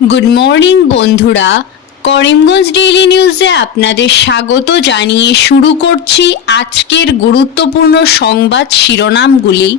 Good morning বন্ধুরা, Karimganj daily নিউজে আপনাদের স্বাগত জানিয়ে শুরু করছি আজকের গুরুত্বপূর্ণ সংবাদ শিরোনামগুলি।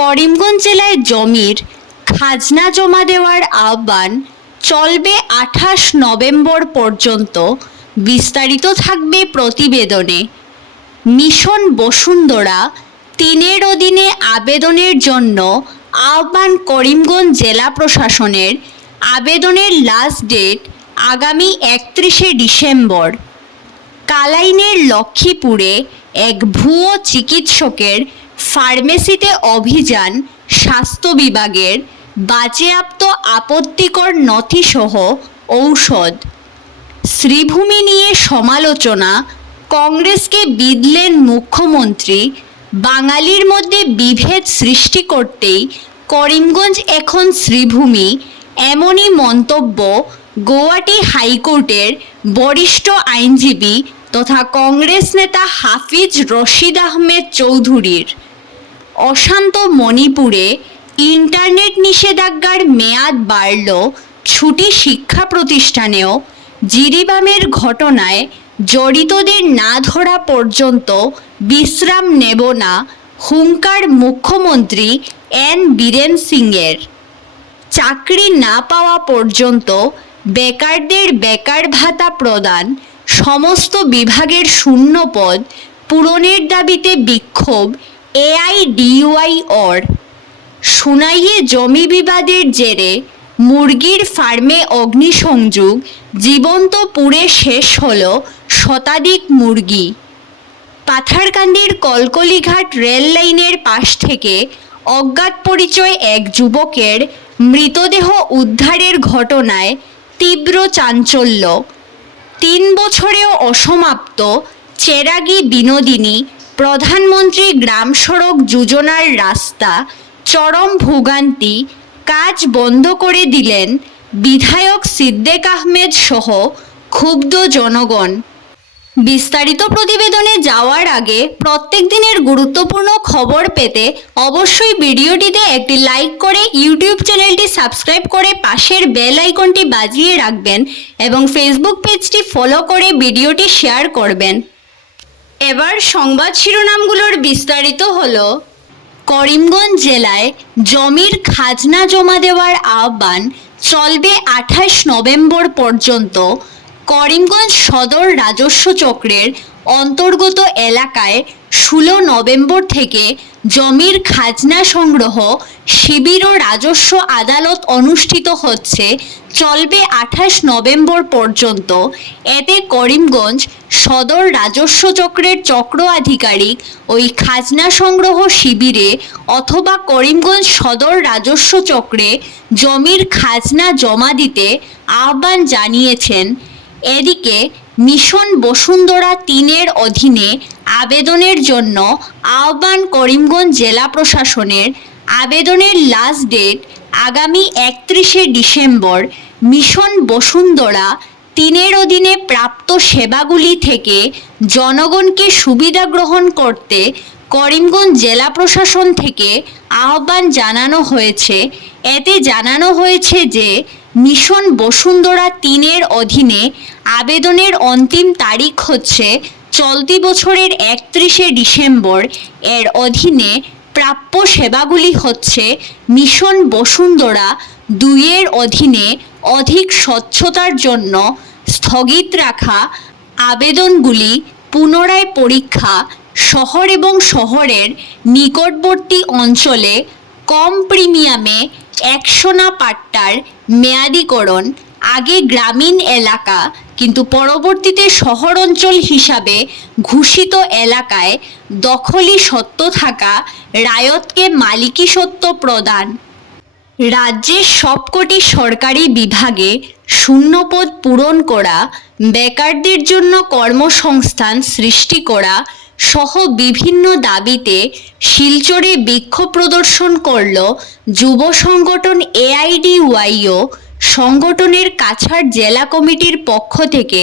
করিমগঞ্জ জেলায় জমির খাজনা জমা দেওয়ার আহ্বান চলবে 28 নভেম্বর পর্যন্ত। বিস্তারিত থাকবে প্রতিবেদনে। মিশন বসুন্ধরা 3-এর অধীনে আবেদনের জন্য আহ্বান করিমগঞ্জ জেলা প্রশাসনের। আবেদনের লাস্ট ডেট আগামী 31শে ডিসেম্বর। কালাইনের লক্ষ্মীপুরে এক ভুয়ো চিকিৎসকের ফার্মেসিতে অভিযান স্বাস্থ্য বিভাগের। বাজেয়াপ্ত আপত্তিকর নথিসহ ঔষধ। শ্রীভূমি নিয়ে সমালোচনা, কংগ্রেসকে বিঁধলেন মুখ্যমন্ত্রী। বাঙালির মধ্যে বিভেদ সৃষ্টি করতেই করিমগঞ্জ এখন শ্রীভূমি, এমনই মন্তব্য গৌহাটি হাইকোর্টের বরিষ্ঠ আইনজীবী তথা কংগ্রেস নেতা হাফিজ রশিদ আহমেদ চৌধুরীর। অশান্ত মণিপুরে ইন্টারনেট নিষেধাজ্ঞার মেয়াদ বাড়ল, ছুটি শিক্ষা প্রতিষ্ঠানেও। জিরিবামের ঘটনায় জড়িতদের না ধরা পর্যন্ত বিশ্রাম নেব না, হুঙ্কার মুখ্যমন্ত্রী এন বীরেন সিংয়ের। চাকরি না পাওয়া পর্যন্ত বেকারদের বেকার ভাতা প্রদান, সমস্ত বিভাগের শূন্য পদ পূরণের দাবিতে বিক্ষোভ এআইডিওয়াই-অর। সুনাইয়ে জমি বিবাদের জেরে মুরগির ফার্মে অগ্নিসংযোগ, জীবন্ত পুড়ে শেষ হল শতাধিক মুরগি। পাথারকান্দির কলকলিঘাট রেল লাইনের পাশ থেকে অজ্ঞাত পরিচয় এক যুবকের মৃতদেহ উদ্ধারের ঘটনায় তীব্র চাঞ্চল্য। 3 বছরেও অসমাপ্ত চেরাগী বিনোদিনী প্রধানমন্ত্রী গ্রাম সড়ক যোজনার রাস্তা চরম ভোগান্তি, কাজ বন্ধ করে দিলেন বিধায়ক সিদ্দেক আহমেদ সহ ক্ষুব্ধ জনগণ। বিস্তারিত প্রতিবেদনে যাওয়ার আগে প্রত্যেক দিনের গুরুত্বপূর্ণ খবর পেতে অবশ্যই ভিডিওটিতে একটি লাইক করে ইউটিউব চ্যানেলটি সাবস্ক্রাইব করে পাশের বেল আইকনটি বাজিয়ে রাখবেন এবং ফেসবুক পেজটি ফলো করে ভিডিওটি শেয়ার করবেন। এবার সংবাদ শিরোনামগুলোর বিস্তারিত হলো। করিমগঞ্জ জেলায় জমির খাজনা জমা দেওয়ার আহ্বান চলবে 28 নভেম্বর পর্যন্ত। করিমগঞ্জ সদর রাজস্ব চক্রের অন্তর্গত এলাকায় 16 নভেম্বর থেকে জমির খাজনা সংগ্রহ শিবির ও রাজস্ব আদালত অনুষ্ঠিত হচ্ছে, চলবে 28 নভেম্বর পর্যন্ত। এতে করিমগঞ্জ সদর রাজস্ব চক্রের চক্র আধিকারিক ওই খাজনা সংগ্রহ শিবিরে অথবা করিমগঞ্জ সদর রাজস্ব চক্রে জমির খাজনা জমা দিতে আহ্বান জানিয়েছেন। এদিকে মিশন বসুন্ধরা 3-এর অধীনে আবেদনের জন্য আহ্বান করিমগঞ্জ জেলা প্রশাসনের। আবেদনের লাস্ট ডেট আগামী 31শে ডিসেম্বর। মিশন বসুন্ধরা 3-এর অধীনে প্রাপ্ত সেবাগুলি থেকে জনগণকে সুবিধা গ্রহণ করতে করিমগঞ্জ জেলা প্রশাসন থেকে আহ্বান জানানো হয়েছে। এতে জানানো হয়েছে যে মিশন বসুন্ধরা 3-এর অধীনে আবেদনের অন্তিম তারিখ হচ্ছে চলতি বছরের 31শে ডিসেম্বর। এর অধীনে প্রাপ্য সেবাগুলি হচ্ছে মিশন বসুন্ধরা 2-এর অধীনে অধিক স্বচ্ছতার জন্য স্থগিত রাখা আবেদনগুলি পুনরায় পরীক্ষা, শহর এবং শহরের নিকটবর্তী অঞ্চলে কম প্রিমিয়ামে 100 না পাট্টার মেয়াদীকরণ, আগে গ্রামীণ এলাকা কিন্তু পরবর্তীতে শহর অঞ্চল হিসাবে ঘোষিত এলাকায় দখলি সত্ত্ব থাকা রায়তকে মালিকি সত্ত্ব প্রদান। রাজ্যের সবকটি সরকারি বিভাগে শূন্যপদ পূরণ করা, বেকারদের জন্য কর্মসংস্থান সৃষ্টি করা সহ বিভিন্ন দাবিতে শিলচরে বিক্ষোভ প্রদর্শন করল যুব সংগঠন এআইডিওয়াই-ও। সংগঠনের কাছাড় জেলা কমিটির পক্ষ থেকে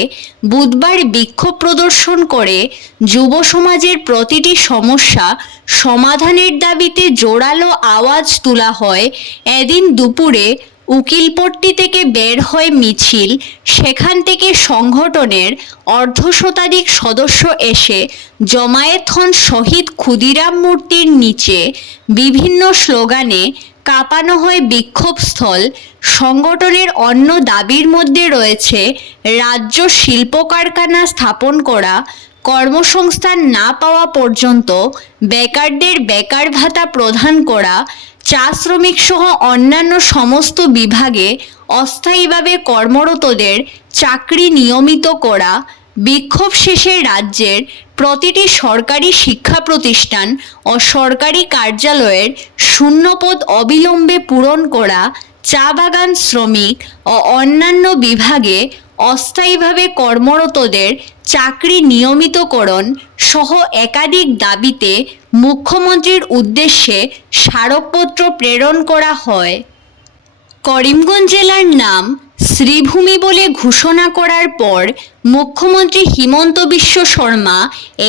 বুধবার বিক্ষোভ প্রদর্শন করে যুব সমাজের প্রতিটি সমস্যা সমাধানের দাবিতে জোরালো আওয়াজ তোলা হয়। এদিন দুপুরে উকিলপট্টি থেকে বের হয় মিছিল, সেখান থেকে সংগঠনের অর্ধশতাধিক সদস্য এসে জমায়েত হন শহীদ ক্ষুদিরাম মূর্তির নিচে। বিভিন্ন স্লোগানে কাঁপানো হয় বিক্ষোভস্থল। সংগঠনের অন্য দাবির মধ্যে রয়েছে রাজ্য শিল্প কারখানা স্থাপন করা, কর্মসংস্থান না পাওয়া পর্যন্ত বেকারদের বেকার ভাতা প্রদান করা, চা শ্রমিক সহ অন্যান্য সমস্ত বিভাগে অস্থায়ীভাবে কর্মরতদের চাকরি নিয়মিত করা, বিক্ষোভ শেষে রাজ্যের প্রতিটি সরকারি শিক্ষা প্রতিষ্ঠান ও সরকারি কার্যালয়ের শূন্যপদ অবিলম্বে পূরণ করা, চা বাগান শ্রমিক ও অন্যান্য বিভাগে অস্থায়ীভাবে কর্মরতদের চাকরি নিয়মিতকরণ সহ একাধিক দাবিতে মুখ্যমন্ত্রীর উদ্দেশ্যে স্মারকপত্র প্রেরণ করা হয়। করিমগঞ্জ জেলার নাম শ্রীভূমি বলে ঘোষণা করার পর মুখ্যমন্ত্রী হিমন্ত বিশ্ব শর্মা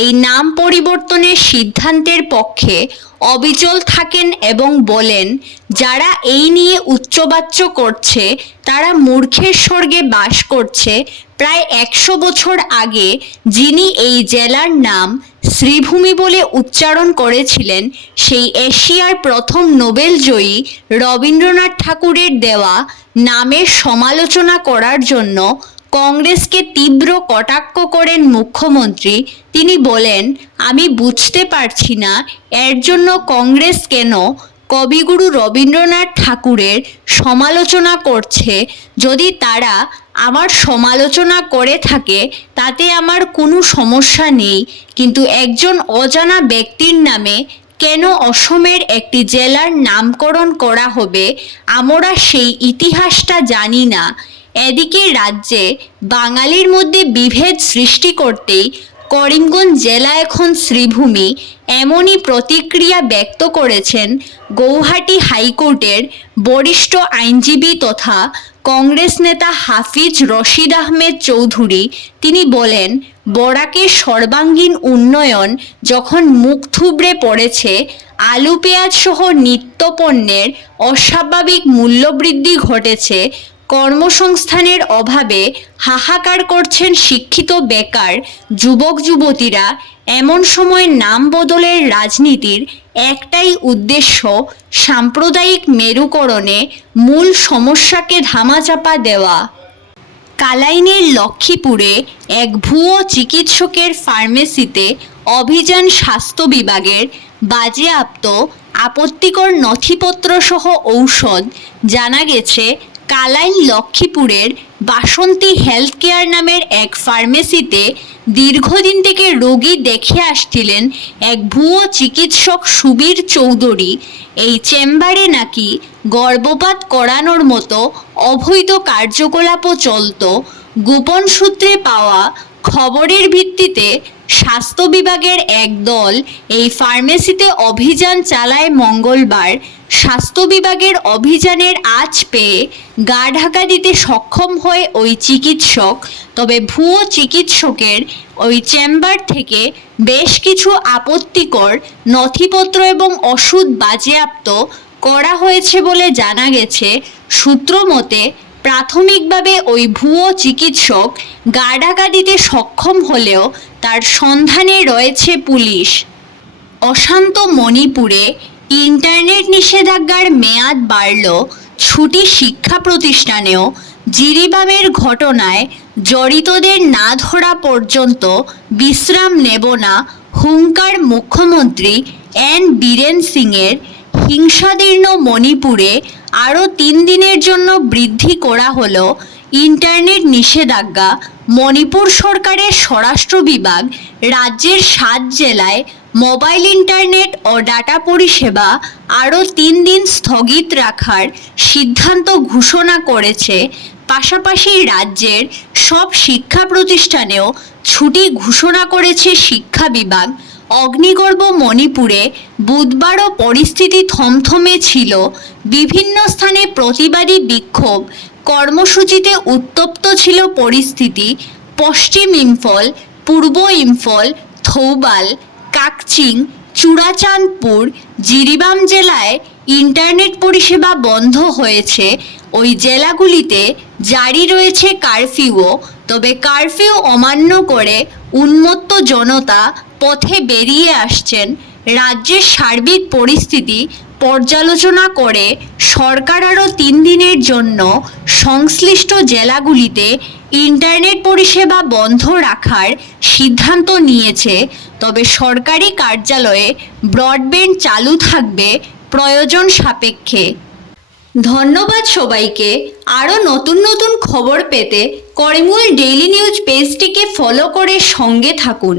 এই নাম পরিবর্তনের সিদ্ধান্তের পক্ষে অবিচল থাকেন এবং বলেন, যারা এই নিয়ে উচ্চবাচ্য করছে তারা মূর্খের স্বর্গে বাস করছে। প্রায় 100 বছর আগে যিনি এই জেলার নাম শ্রীভূমি বলে উচ্চারণ করেছিলেন, সেই এশিয়ার প্রথম নোবেল জয়ী রবীন্দ্রনাথ ঠাকুরের দেওয়া নামের সমালোচনা করার জন্য কংগ্রেসকে তীব্র কটাক্ষ করেন মুখ্যমন্ত্রী। তিনি বলেন, আমি বুঝতে পারছি না এর জন্য কংগ্রেস কেন কবিগুরু রবীন্দ্রনাথ ঠাকুরের সমালোচনা করছে। যদি তারা আমার সমালোচনা করে থাকে তাতে আমার কোনো সমস্যা নেই, কিন্তু একজন অজানা ব্যক্তির নামে কেন অসমের একটি জেলার নামকরণ করা হবে, আমরা সেই ইতিহাসটা জানি না। এদিকে রাজ্যে বাঙালির মধ্যে বিভেদ সৃষ্টি করতেই করিমগঞ্জ জেলা এখন শ্রীভূমি, এমনই প্রতিক্রিয়া ব্যক্ত করেছেন গৌহাটি হাইকোর্টের বরিষ্ঠ আইনজীবী তথা কংগ্রেস নেতা হাফিজ রশিদ আহমেদ চৌধুরী। তিনি বলেন, বরাকের সর্বাঙ্গীন উন্নয়ন যখন মুখ থুবড়ে পড়েছে, আলু পেঁয়াজ সহ নিত্যপণ্যের অস্বাভাবিক মূল্যবৃদ্ধি ঘটেছে, কর্মসংস্থানের অভাবে হাহাকার করছেন শিক্ষিত বেকার যুবক যুবতীরা, এমন সময় নাম বদলের রাজনীতির একটাই উদ্দেশ্য, সাম্প্রদায়িক মেরুকরণে মূল সমস্যাকে ধামাচাপা দেওয়া। কালাইনের লক্ষ্মীপুরে এক ভুয়ো চিকিৎসকের ফার্মেসিতে অভিযান স্বাস্থ্য বিভাগের, বাজেয়াপ্ত আপত্তিকর নথিপত্র সহ ঔষধ। জানা গেছে, কালাইন লক্ষ্মীপুরের বাসন্তী হেলথ কেয়ার নামের এক ফার্মেসিতে দীর্ঘদিন থেকে রোগী দেখে আসছিলেন এক ভুয়ো চিকিৎসক সুবীর চৌধুরী। এই চেম্বারে নাকি গর্ভপাত করানোর মতো অবৈধ কার্যকলাপও চলত। গোপন সূত্রে পাওয়া খবরের ভিত্তিতে স্বাস্থ্য বিভাগের এক দল এই ফার্মেসিতে অভিযান চালায় মঙ্গলবার। স্বাস্থ্য বিভাগের অভিযানের আঁচ পেয়ে গা ঢাকা দিতে সক্ষম হয় ওই চিকিৎসক। তবে ভুয়ো চিকিৎসকের ওই চেম্বার থেকে বেশ কিছু আপত্তিকর নথিপত্র এবং ওষুধ বাজেয়াপ্ত করা হয়েছে বলে জানা গেছে। সূত্র মতে, প্রাথমিকভাবে ওই ভুয়ো চিকিৎসক গা ঢাকা দিতে সক্ষম হলেও তার সন্ধানে রয়েছে পুলিশ। অশান্ত মণিপুরে ইন্টারনেট নিষেধাজ্ঞার মেয়াদ বাড়ল, ছুটি শিক্ষা প্রতিষ্ঠানেও। জিরিবামের ঘটনায় জড়িতদের না ধরা পর্যন্ত বিশ্রাম নেব না, হুঙ্কার মুখ্যমন্ত্রী এন বীরেন সিংয়ের। হিংসাদীর্ণ মণিপুরে আরও 3 দিনের জন্য বৃদ্ধি করা হলো ইন্টারনেট নিষেধাজ্ঞা। মণিপুর সরকারের স্বরাষ্ট্র বিভাগ রাজ্যের 7 জেলায় মোবাইল ইন্টারনেট ও ডাটা পরিষেবা আরও 3 দিন স্থগিত রাখার সিদ্ধান্ত ঘোষণা করেছে। পাশাপাশি রাজ্যের সব শিক্ষা প্রতিষ্ঠানেও ছুটি ঘোষণা করেছে শিক্ষা বিভাগ। অগ্নিগর্ভ মণিপুরে বুধবারও পরিস্থিতি থমথমে ছিল। বিভিন্ন স্থানে প্রতিবাদী বিক্ষোভ কর্মসূচিতে উত্তপ্ত ছিল পরিস্থিতি। পশ্চিম ইম্ফল, পূর্ব ইম্ফল, থৌবাল, কাকচিং, চুড়াচাঁদপুর, জিরিবাম জেলায় ইন্টারনেট পরিষেবা বন্ধ হয়েছে। ওই জেলাগুলিতে জারি রয়েছে কারফিউও। তবে কারফিউ অমান্য করে উন্মত্ত জনতা পথে বেরিয়ে আসছেন। রাজ্যের সার্বিক পরিস্থিতি পর্যালোচনা করে সরকার আরও 3 দিনের জন্য সংশ্লিষ্ট জেলাগুলিতে ইন্টারনেট পরিষেবা বন্ধ রাখার সিদ্ধান্ত নিয়েছে। তবে সরকারি কার্যালয়ে ব্রডব্যান্ড চালু থাকবে প্রয়োজন সাপেক্ষে। ধন্যবাদ সবাইকে। আরও নতুন নতুন খবর পেতে করিমগঞ্জ ডেইলি নিউজ পেজটিকে ফলো করে সঙ্গে থাকুন।